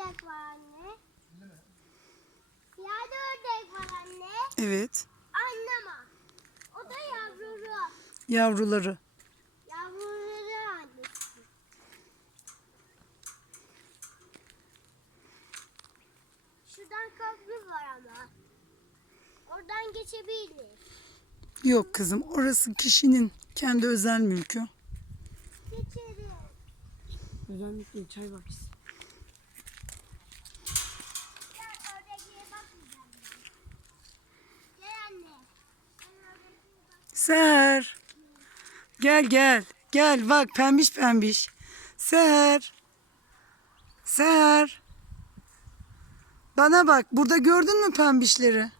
ördek var anne. Siyah da ördek var anne. Evet. Annema. O da yavruları. Yavruları. Yavruları annesi. Şuradan köprü var ama. Oradan geçebilir. Yok kızım orası kişinin kendi özel mülkü. Geçelim. Özellikle çay var. Gel ördeğe bakmayacağım ben. Gel anne. Ben ördeğe bak. Seher. Gel gel. Gel bak pembiş pembiş. Seher. Seher. Bana bak burada gördün mü pembişleri?